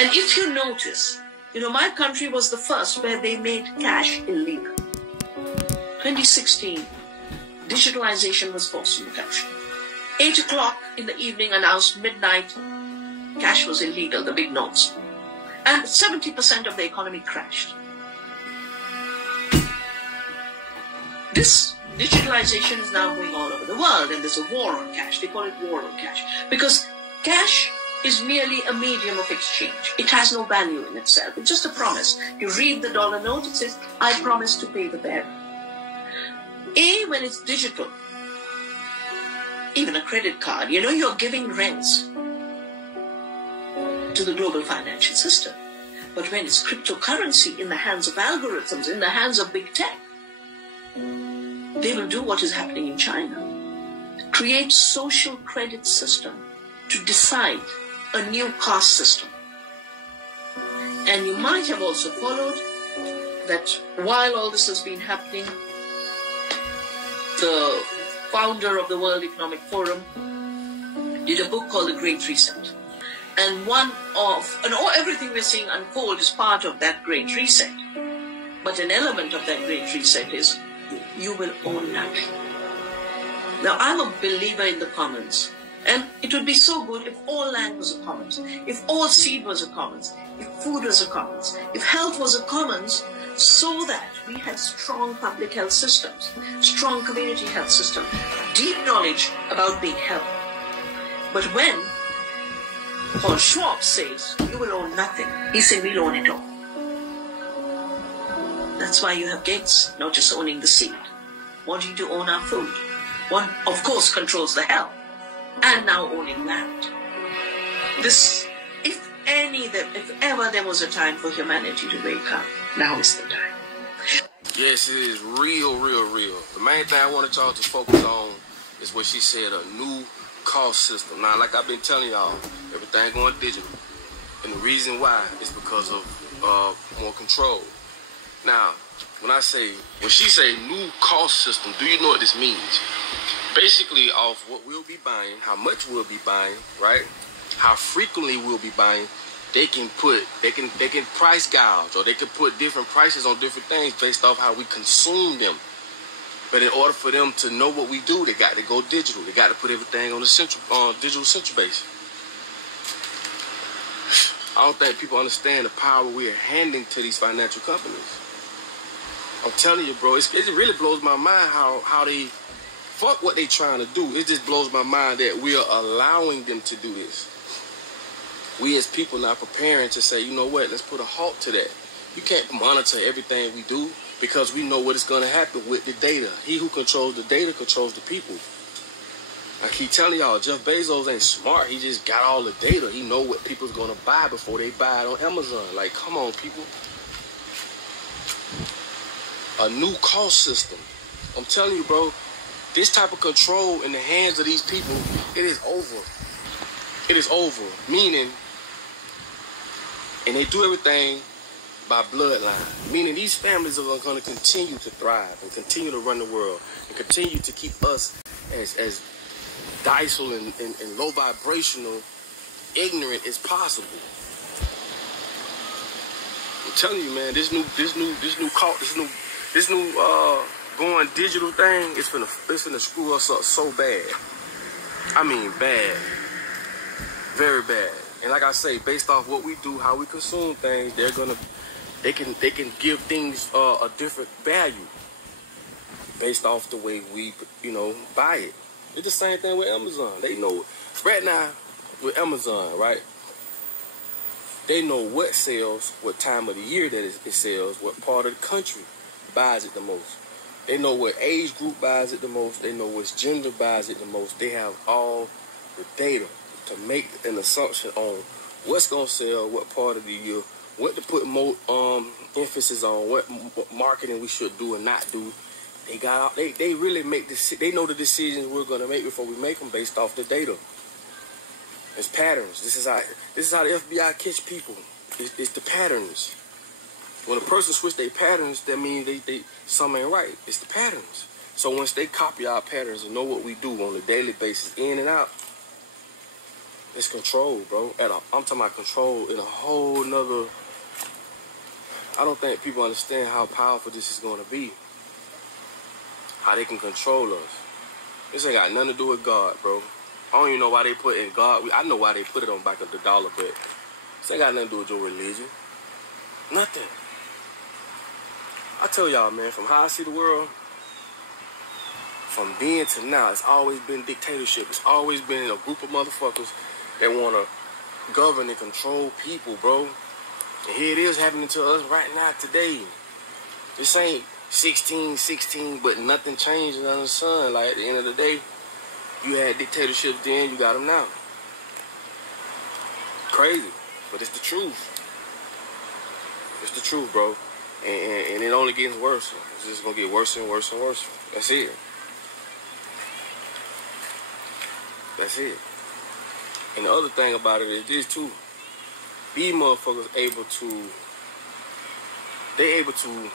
And if you notice, my country was the first where they made cash illegal. 2016, digitalization was forced in the country. 8 o'clock in the evening announced midnight, cash was illegal, the big notes. And 70% of the economy crashed. This digitalization is now going all over the world, and there's a war on cash. They call it war on cash. Because cash is merely a medium of exchange. It has no value in itself. It's just a promise. You read the dollar note, it says, I promise to pay the bearer. When it's digital, even a credit card, you're giving rents to the global financial system. But when it's cryptocurrency in the hands of algorithms, in the hands of big tech, they will do what is happening in China. Create social credit system to decide a new caste system. And you might have also followed that while all this has been happening, the founder of the World Economic Forum did a book called The Great Reset. And everything we're seeing unfold is part of that Great Reset. But an element of that Great Reset is you will own nothing. Now, I'm a believer in the commons. And it would be so good if all land was a commons, if all seed was a commons, if food was a commons, if health was a commons, so that we had strong public health systems, strong community health systems, deep knowledge about being healthy. But when Paul Schwab says, you will own nothing, he said, we'll own it all. That's why you have Gates not just owning the seed, wanting to own our food. One, of course, controls the health, and now owning land. This, if ever there was a time for humanity to wake up, now is the time. Yes, it is real. The main thing I wanted y'all to focus on is what she said, a new cost system. Now, like I've been telling y'all, everything going digital. And the reason why is because of more control. Now, when she say new cost system, do you know what this means? Basically, off what we'll be buying, how much we'll be buying, right? How frequently we'll be buying. They can price gouge, or they can put different prices on different things based off how we consume them. But in order for them to know what we do, they got to go digital. They got to put everything on the digital central base. I don't think people understand the power we are handing to these financial companies. I'm telling you, bro, it really blows my mind how they fuck what they trying to do. It just blows my mind that we are allowing them to do this. We as people not preparing to say, you know what, let's put a halt to that. You can't monitor everything we do because we know what is going to happen with the data. He who controls the data controls the people. I keep telling y'all, Jeff Bezos ain't smart. He just got all the data. He know what people's going to buy before they buy it on Amazon. Like, come on, people. A new cost system. I'm telling you, bro, this type of control in the hands of these people, it is over. It is over. Meaning, and they do everything by bloodline. Meaning these families are going to continue to thrive and continue to run the world and continue to keep us as docile and low vibrational, ignorant as possible. I'm telling you, man, this new going digital thing is finna screw us up so bad. I mean bad. Very bad. And like I say, based off what we do, how we consume things, they can give things a different value based off the way we, buy it. It's the same thing with Amazon. They know right now with Amazon, right? They know what sells, what time of the year that it sells, what part of the country buys it the most. They know what age group buys it the most. They know which gender buys it the most. They have all the data to make an assumption on what's going to sell, what part of the year, what to put more emphasis on, what marketing we should do and not do. They really make this. They know the decisions we're going to make before we make them based off the data. It's patterns. This is how the FBI catch people. It's the patterns. When a person switch their patterns, that means they something ain't right. It's the patterns. So once they copy our patterns and know what we do on a daily basis, in and out, It's control, bro. I'm talking about control in a whole nother. I don't think people understand how powerful this is going to be. How they can control us. This ain't got nothing to do with God, bro. I don't even know why they put in God. I know why they put it on back of the dollar, but this ain't got nothing to do with your religion. Nothing. I tell y'all, man, from how I see the world, from then to now, it's always been dictatorship. It's always been a group of motherfuckers that want to govern and control people, bro. And here it is happening to us right now, today. This ain't 16, but nothing changed under the sun. Like, at the end of the day, you had dictatorships then, you got them now. Crazy, but it's the truth. It's the truth, bro. And it only gets worse. It's just going to get worse and worse and worse. That's it. That's it. And the other thing about it is this, too. These motherfuckers they able to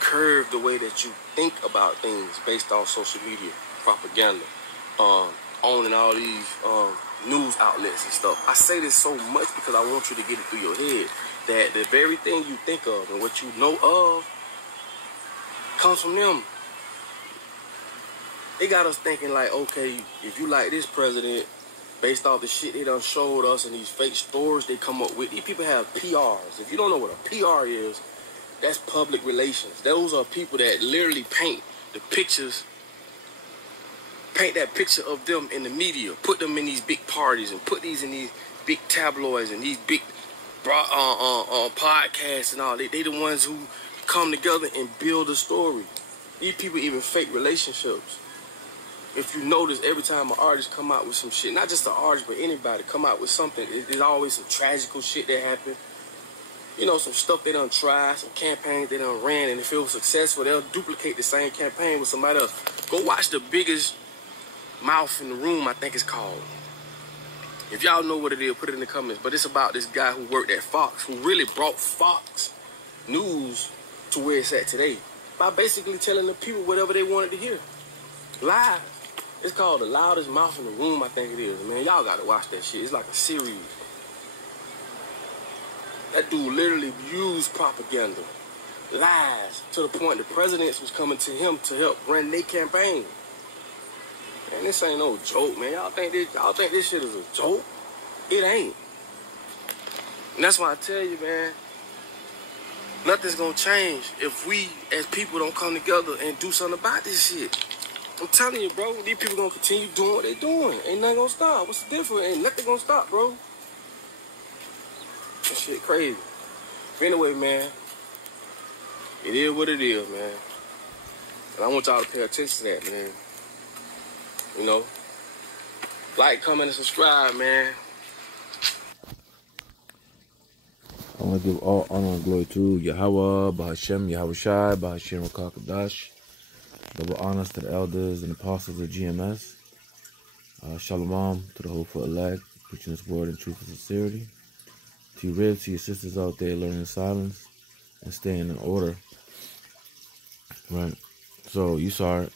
curve the way that you think about things based off social media, propaganda, owning all these news outlets and stuff. I say this so much because I want you to get it through your head that the very thing you think of and what you know of comes from them. They got us thinking like, okay, if you like this president, based off the shit they done showed us and these fake stories they come up with. These people have PRs. If you don't know what a PR is, that's public relations. Those are people that literally paint the pictures, paint that picture of them in the media, put them in these big parties and put these in these big tabloids and these big podcasts and all. They the ones who come together and build a story. These people even fake relationships. If you notice, every time an artist come out with some shit, not just an artist, but anybody come out with something, there's always some tragical shit that happen. You know, some stuff they done tried, some campaigns they done ran, and if it was successful, they'll duplicate the same campaign with somebody else. Go watch The Biggest Mouth in the Room, I think it's called. If y'all know what it is, put it in the comments. But it's about this guy who worked at Fox, who really brought Fox News to where it's at today by basically telling the people whatever they wanted to hear. Live. It's called The Loudest Mouth in the Room, I think it is. Man, y'all gotta watch that shit. It's like a series. That dude literally used propaganda, lies, to the point the presidents was coming to him to help run their campaign. Man, this ain't no joke, man. Y'all think this shit is a joke? It ain't. And that's why I tell you, man, nothing's gonna change if we as people don't come together and do something about this shit. I'm telling you, bro, these people gonna continue doing what they doing. Ain't nothing gonna stop. What's the difference? Ain't nothing gonna stop, bro. That shit crazy. But anyway, man, it is what it is, man. And I want y'all to pay attention to that, man. You know, like, comment, and subscribe, man. I want to give all honor and glory to Yahweh, Bahashem, Yahweh Shai, Bahashem Rakakadash. Double honors to the elders and apostles of GMS. Shalom to the hopeful elect, preaching this word in truth and sincerity. To you ribs, to your sisters out there learning silence and staying in order. Right. So you saw it.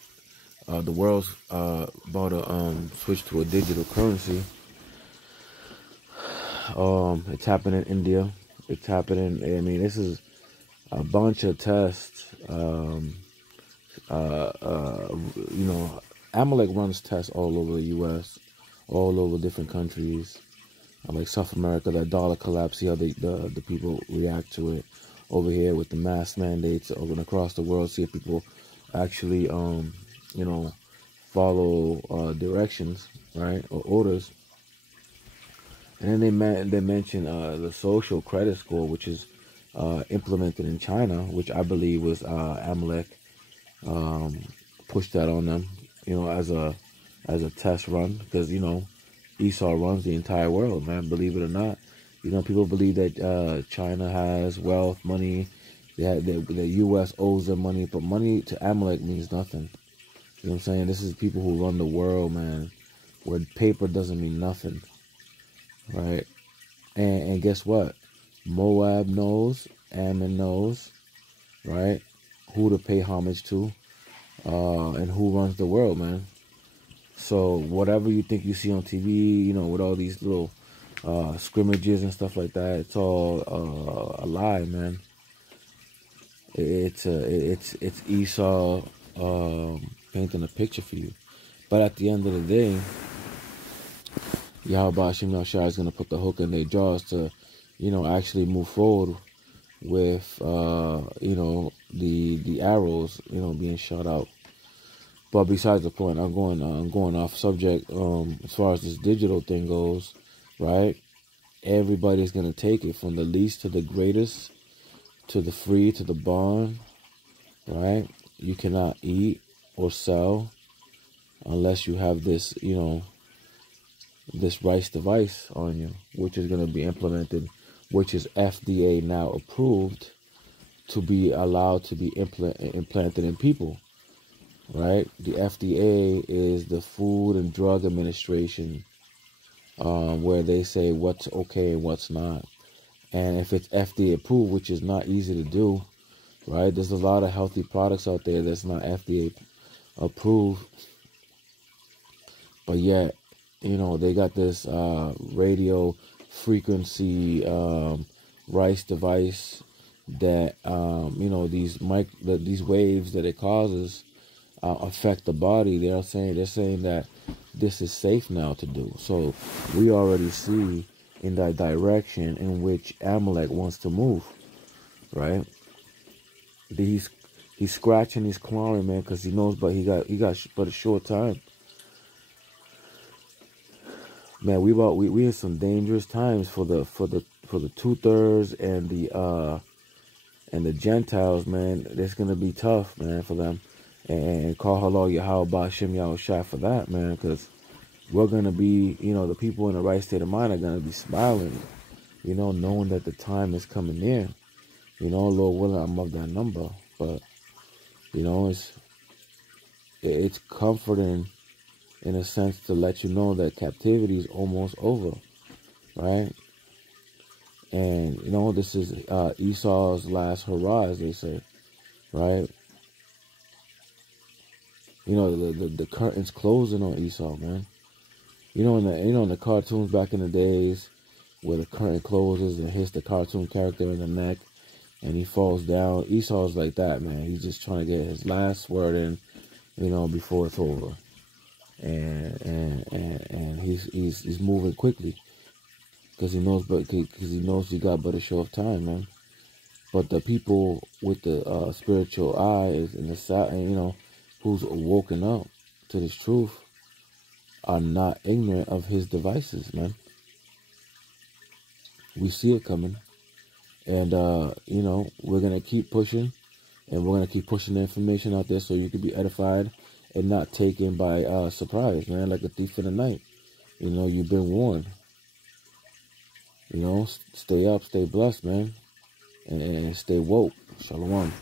The world's about to switch to a digital currency. It's happening in India. It's happening. I mean, this is a bunch of tests. You know, Amalek runs tests all over the U.S., all over different countries, like South America. That dollar collapse, see how the people react to it. Over here with the mask mandates across the world, see if people actually, you know, follow directions, right, or orders. And then they mention the social credit score, which is implemented in China, which I believe was Amalek pushed that on them, you know, as a test run, because, you know, Esau runs the entire world, man. Believe it or not, you know, people believe that China has wealth, money. The U.S. owes them money, but money to Amalek means nothing. You know what I'm saying? This is people who run the world, man, where paper doesn't mean nothing, right? And guess what? Moab knows, Ammon knows, right, who to pay homage to, and who runs the world, man. So whatever you think you see on TV, you know, with all these little scrimmages and stuff like that, it's all a lie, man. It's Esau painting a picture for you. But at the end of the day, Yahweh Hashem Yahushua is going to put the hook in their jaws to, you know, actually move forward with, you know, the arrows, you know, being shot out. But besides the point, I'm going off subject. As far as this digital thing goes, right? Everybody's going to take it from the least to the greatest, to the free, to the bond, right? You cannot eat or sell unless you have this, you know, this rice device on you, which is going to be implemented, which is FDA now approved to be allowed to be implanted in people, right? The FDA is the Food and Drug Administration, where they say what's okay and what's not. And if it's FDA approved, which is not easy to do, right? There's a lot of healthy products out there that's not FDA approved, but yet, you know, they got this radio frequency rice device that you know, these waves that it causes affect the body. They're saying that this is safe now to do. So we already see in that direction in which Amalek wants to move, right? He's scratching, he's clawing, man, because he knows, but he got but a short time. Man, we in some dangerous times for the 2/3 and the Gentiles, man. It's gonna be tough, man, for them. And call halal Yahweh Hashem Yahushua for that, man, because we're gonna be, you know, the people in the right state of mind are gonna be smiling, you know, knowing that the time is coming near. You know, Lord willing, I'm of that number, but you know, it's comforting in a sense to let you know that captivity is almost over, right? And, you know, this is Esau's last hurrah, as they say, right? You know, the curtain's closing on Esau, man. You know, in the cartoons back in the days where the curtain closes and hits the cartoon character in the neck and he falls down. Esau's like that, man. He's just trying to get his last word in, you know, before it's over. And he's moving quickly because he knows he got but a short time, man. But the people with the spiritual eyes and you know, who's woken up to this truth are not ignorant of his devices, man. We see it coming, and you know, we're gonna keep pushing, and we're gonna keep pushing the information out there so you can be edified and not taken by surprise, man, like a thief in the night. You know, you've been warned. You know, stay up, stay blessed, man, and stay woke. Shalom.